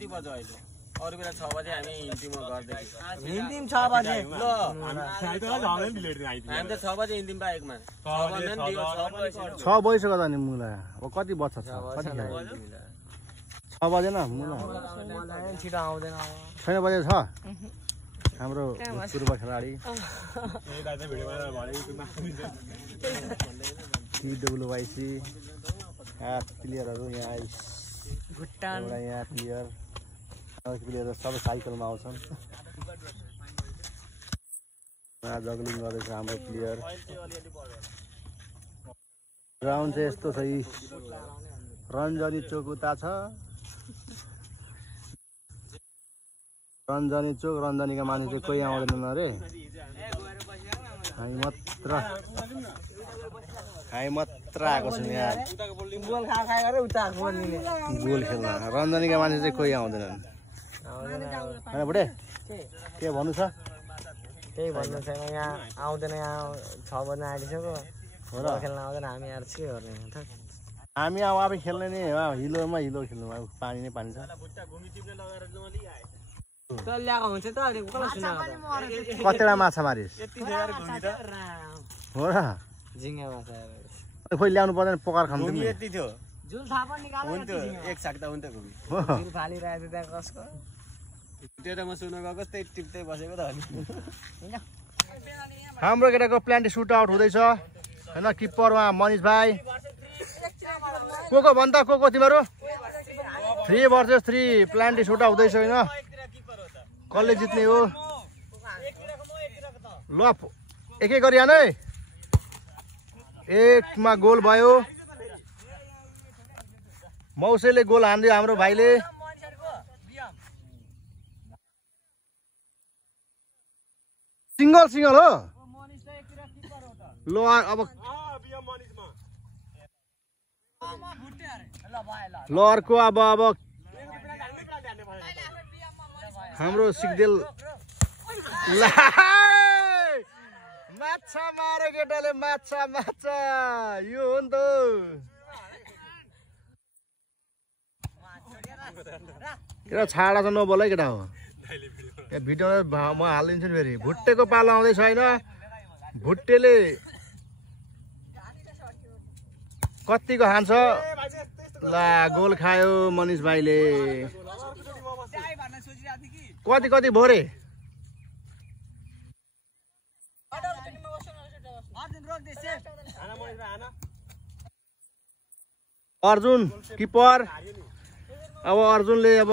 कति बज्यो अहिले अरु बेला 6 बजे हामी हिन्दिममा गर्दै हिन्दिम 6 बजे ल हामी त 6 बजे हिन्दिम बाइकमा 6 बजिसक्यो त नि मुला अब कति बज्छ छ कति 6 बजे न मुला छिटो आउँदैन 6 बजे छ हाम्रो पूर्व खेलाडी TWYC प्लेयरहरु यहाँ भुटान यहाँ प्लेयर सबै साइकलमा आउँछन् जगलिङ गर्दैछ हाम्रो प्लेयर ग्राउन्ड चाहिँ यस्तो छ रञ्जनी चोक उता छ रञ्जनी चोक रञ्जनीका मान्छे चाहिँ कोही आउँदैनन् अरे हामी मात्र आएको छौँ यहाँ गोल खाए गरे उता गोल खेल्न रञ्जनीका मान्छे चाहिँ कोही आउँदैनन् हैन बुढे के भन्नु छ त्यही भन्नु छैन यहाँ आउँदैन यहाँ 6 बजे आइसक्यो गोल खेल्न आउँदैन हामी यार के गर्ने त हामी अब आफै खेल्ने नि हिलोमा हिलो खेल्नु पानी नै पानी छ चल ल्याएको हुन्छ त अलि कसलाई सुनाएको कतिवटा माछा मारिस हो र झिङ्गा माछा खोइ ल्याउनु पर्दैन पकाएर खानु घुमी यति थियो जुल थाहा पनि निकाल्नु हुन्थ्यो एक साक्दा हुन्थ्यो घुमी जुल फालिरहेको थियो त्यहाँ कसको त्यो त म सुन्न गएको त्यही टिप्दै बसेको त अनि हाम्रो केटाको प्लान्ट सुट आउट हुँदैछ हैन किपरमा मनिष भाइ को भन्छ को तिमीहरू 3 भर्सेस 3 प्लान्ट सुट आउट हुँदैछ हैन कसले जित्ने हो ल एकै गरी हान है एकमा गोल भयो मौसेले गोल हान्दियो हाम्रो भाइले सिंगल हो ल अब ल अर्को अब हाम्रो सिक्देल माछा मारे केटाले माछा यो हो नि त केटा छाडा त नबोल है केटा हो यहाँ भिडियोमा म हालिदिन्छु नि फेरि भुट्टेको पालो आउँदैछ होइन भुट्टेले कतिको खान्छ ला गोल खायो मनिष भाइले कति भोरे अर्जुन किपर अब अर्जुनले अब